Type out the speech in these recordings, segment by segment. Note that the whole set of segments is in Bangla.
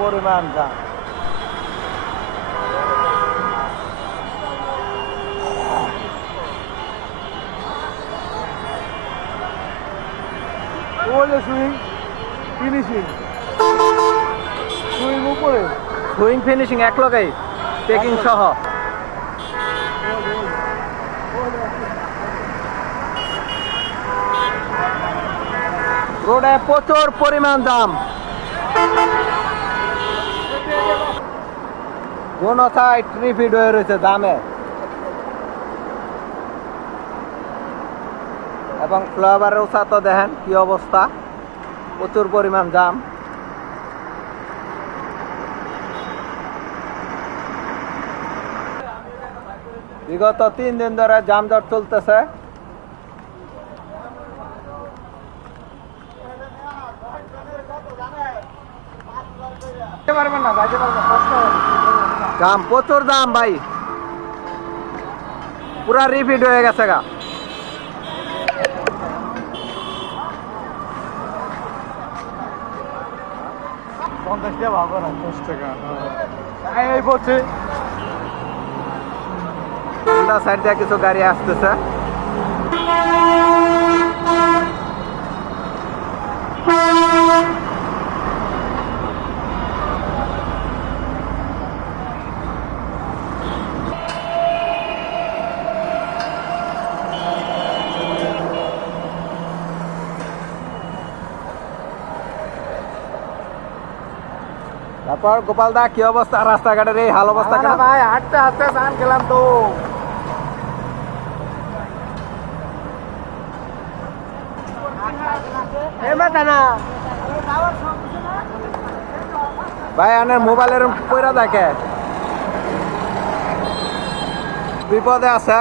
পরিমাণ দাম। সুইং ফিনিশিং, সুইং উপরে, সুইং ফিনিশিং এক লগাই পেকিং সহ। রোডে প্রচুর পরিমাণ দাম, কোন সাইড রিপিট হয়ে রয়েছে দামে। এবং ফ্লাইওভারের উঁচা তো দেখেন কি অবস্থা, প্রচুর পরিমাণ দাম। বিগত 3 দিন ধরে যানজট চলতেছে। দাম প্রচুর দাম ভাই, পুরা রিপিট হয়ে গেছে গা। সাইড দিয়ে কিছু গাড়ি আসতেছে। তারপর গোপাল দা কি অবস্থা রাস্তাঘাটের, এই হাল অবস্থা কেন? ভাই হাঁটতে হাঁটতে চান খেলাম তো। ভাই আনের মোবাইলের পয়রা দেখে বিপদে আছে,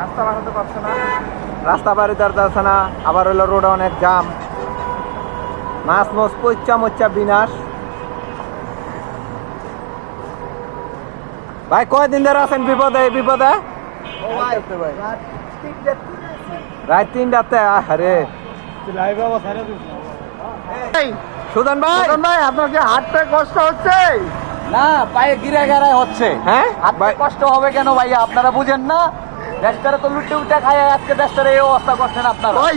রাস্তা বানাতে পারছে না, রাস্তা বাড়ি দাঁড়াচ্ছে না। আবার হইলো রোডে অনেক জাম, মাছ মোছ পইচা মোচ্চা বিনাশ। ভাই কয়দিন ধরে আছেন বিপদে? এই বিপদে রাত 3টাতে। আরে সুদান ভাই, ভাই আপনার কি হাঁটতে কষ্ট হচ্ছে? না পায়ে গিরে গেরাই হচ্ছে। হ্যাঁ হাঁটতে কষ্ট হবে কেন ভাইয়া, আপনারা বুঝেন না? দেশটারে তো লুটে উঠে খায়, আজকে দেশটারে এই অবস্থা করছেন আপনারা। ওই